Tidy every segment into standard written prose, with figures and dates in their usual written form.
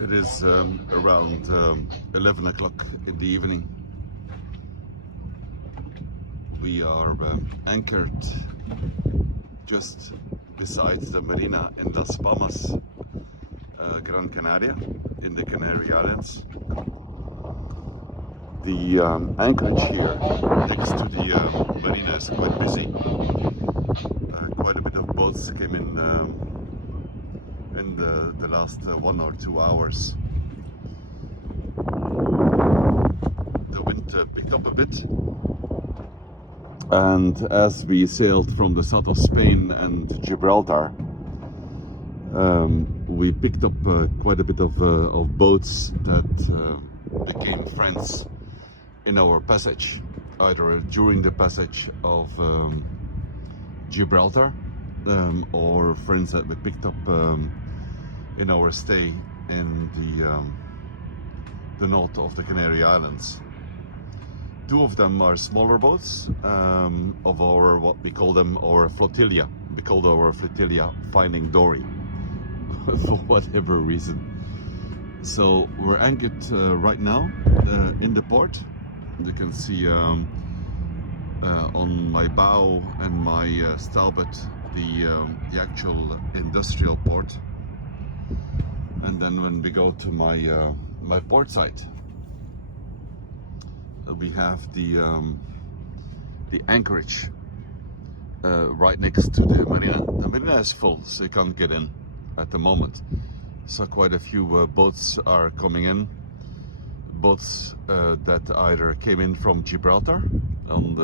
It is around 11 o'clock in the evening. We are anchored just beside the marina in Las Palmas, Gran Canaria, in the Canary Islands. The anchorage here next to the marina is quite busy. Quite a bit of boats came in the last 1 or 2 hours. The wind picked up a bit, and as we sailed from the south of Spain and Gibraltar, we picked up quite a bit of boats that became friends in our passage, either during the passage of Gibraltar or friends that we picked up in our stay in the north of the Canary Islands. 2 of them are smaller boats of our, what we call them, our flotilla. We call our flotilla Finding Dory for whatever reason. So we're anchored right now in the port. You can see on my bow and my starboard the actual industrial port, and then when we go to my port side, we have the anchorage right next to the marina. The marina is full, so you can't get in at the moment. So quite a few boats are coming in. Boats that either came in from Gibraltar on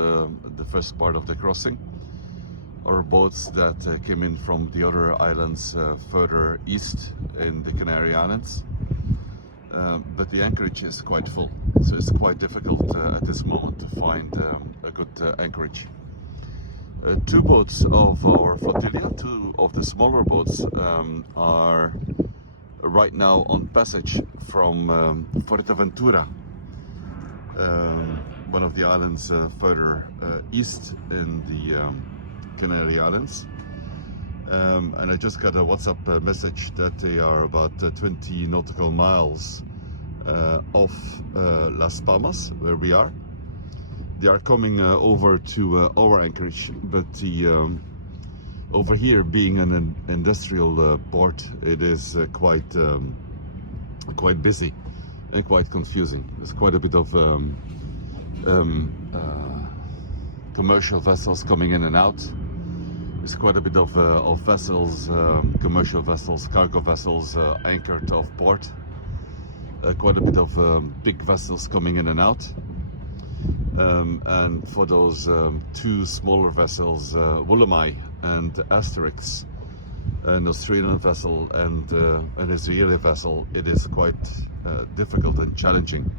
the first part of the crossing, or boats that came in from the other islands further east in the Canary Islands. But the anchorage is quite full, so it's quite difficult at this moment to find a good anchorage. 2 boats of our flotilla, 2 of the smaller boats, are right now on passage from Fuerteventura, one of the islands further east in the Canary Islands. And I just got a WhatsApp message that they are about 20 nautical miles off Las Palmas, where we are. They are coming over to our anchorage, but over here, being an industrial port, it is quite busy and quite confusing. There's quite a bit of commercial vessels coming in and out. There's quite a bit of vessels, commercial vessels, cargo vessels anchored off port. Quite a bit of big vessels coming in and out. And for those 2 smaller vessels, Wollemi and Asterix, an Australian vessel and an Israeli vessel, it is quite difficult and challenging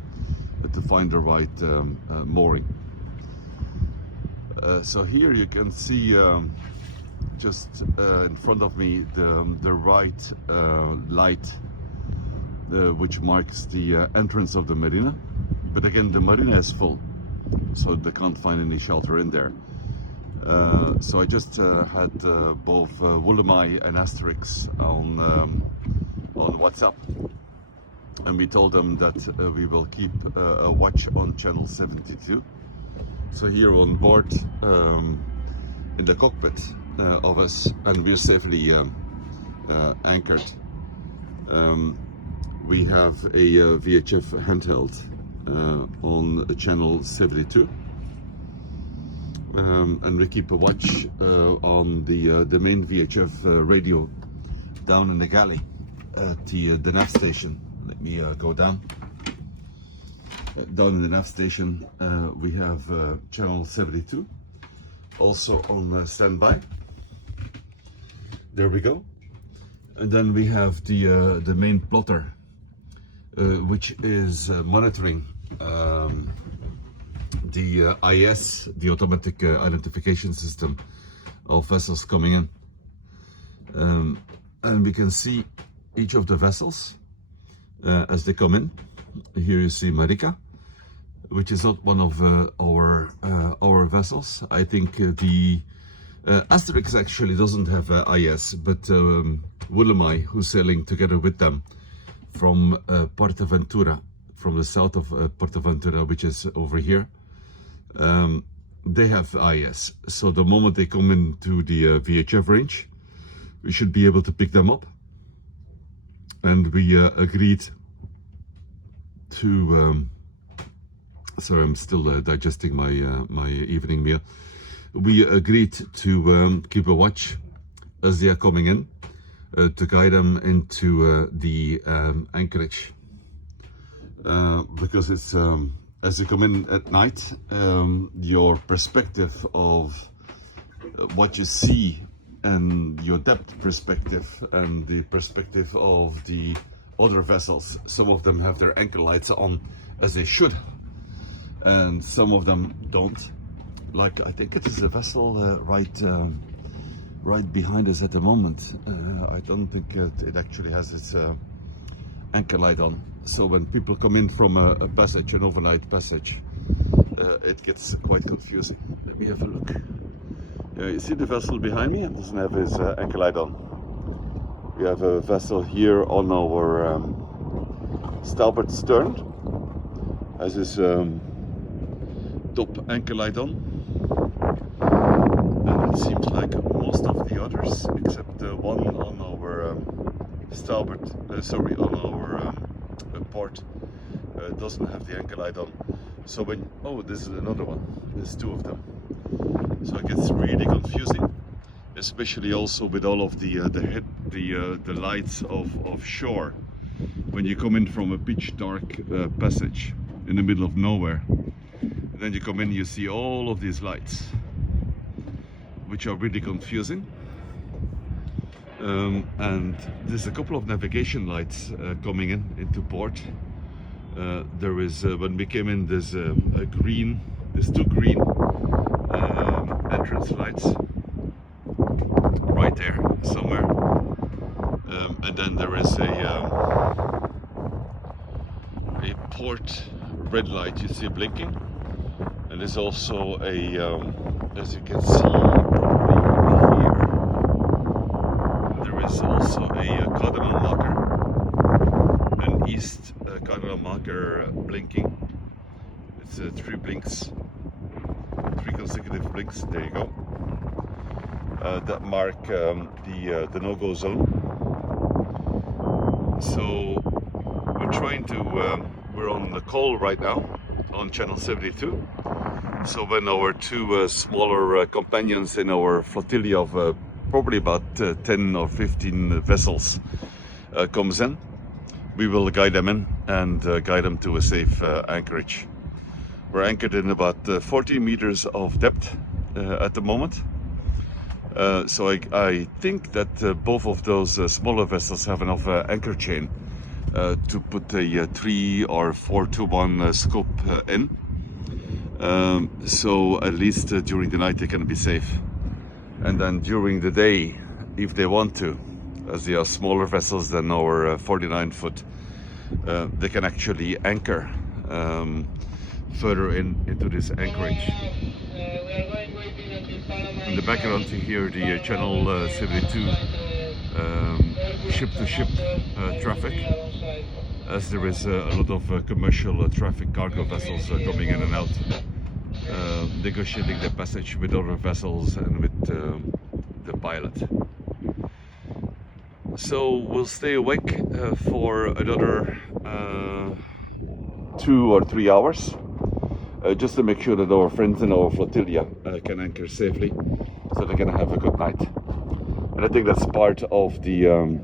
to find the right mooring. So here you can see just in front of me the right light, which marks the entrance of the marina. But again, the marina is full, so they can't find any shelter in there. So I just had both Wollemi and Asterix on WhatsApp, and we told them that we will keep a watch on channel 72. So here on board, in the cockpit of us, and we're safely anchored. We have a VHF handheld on channel 72. And we keep a watch on the main VHF radio down in the galley at the nav station. Let me go down. Down in the nav station, we have channel 72, also on standby. There we go. And then we have the main plotter, which is monitoring the IS, the automatic identification system of vessels coming in. And we can see each of the vessels as they come in. Here you see Marika, which is not one of our vessels. I think the Asterix actually doesn't have IS, but Willemai, who's sailing together with them from Portaventura, from the south of Portaventura, which is over here. They have IS, so the moment they come into the VHF range, we should be able to pick them up. And we agreed to, sorry, I'm still digesting my evening meal. We agreed to keep a watch as they are coming in, to guide them into the anchorage, because it's as you come in at night, your perspective of what you see and your depth perspective and the perspective of the other vessels, some of them have their anchor lights on as they should, and some of them don't. Like, I think it is a vessel right behind us at the moment. I don't think it actually has its anchor light on. So when people come in from a passage, an overnight passage, it gets quite confusing. Let me have a look. You see the vessel behind me? It doesn't have its anchor light on. We have a vessel here on our starboard stern, has its top anchor light on. And it seems like most of the others, except the one on our starboard, on our port, doesn't have the anchor light on. So when, oh, this is another one. There's two of them. So it gets really confusing, especially also with all of the lights of shore. When you come in from a pitch dark passage in the middle of nowhere, and then you come in, you see all of these lights, which are really confusing. And there's a couple of navigation lights coming into port. There is, when we came in, there's there's two green entrance lights right there somewhere. And then there is a port red light you see blinking. And there's also a, as you can see, probably here, there is also a cardinal marker, an east cardinal marker blinking. It's three blinks, three consecutive blinks. There you go. That mark the no-go zone. So we're trying to, we're on the call right now on channel 72. So when our two smaller companions in our flotilla of probably about 10 or 15 vessels comes in, we will guide them in and guide them to a safe anchorage. We're anchored in about 40 meters of depth at the moment. So I think that both of those smaller vessels have enough anchor chain to put a 3 or 4-to-1 scoop in. So at least during the night they can be safe. And then during the day, if they want to, as they are smaller vessels than our 49-foot, they can actually anchor further into this anchorage. In the background you hear the channel 72 ship-to-ship traffic, as there is a lot of commercial traffic cargo vessels coming in and out, negotiating the passage with other vessels and with the pilot. So we'll stay awake for another 2 or 3 hours, just to make sure that our friends in our flotilla can anchor safely, so they can have a good night. And I think that's part of the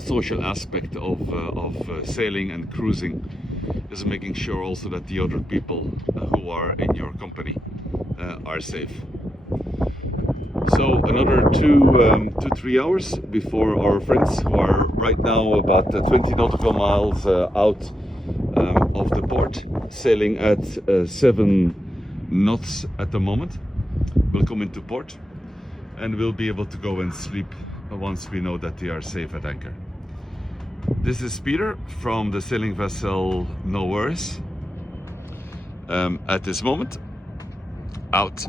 social aspect of sailing and cruising, is making sure also that the other people who are in your company are safe. So another 2-3 hours before our friends, who are right now about 20 nautical miles out of the port, sailing at 7 knots at the moment, will come into port, and we'll be able to go and sleep once we know that they are safe at anchor. This is Peter from the sailing vessel No Worries. At this moment, out.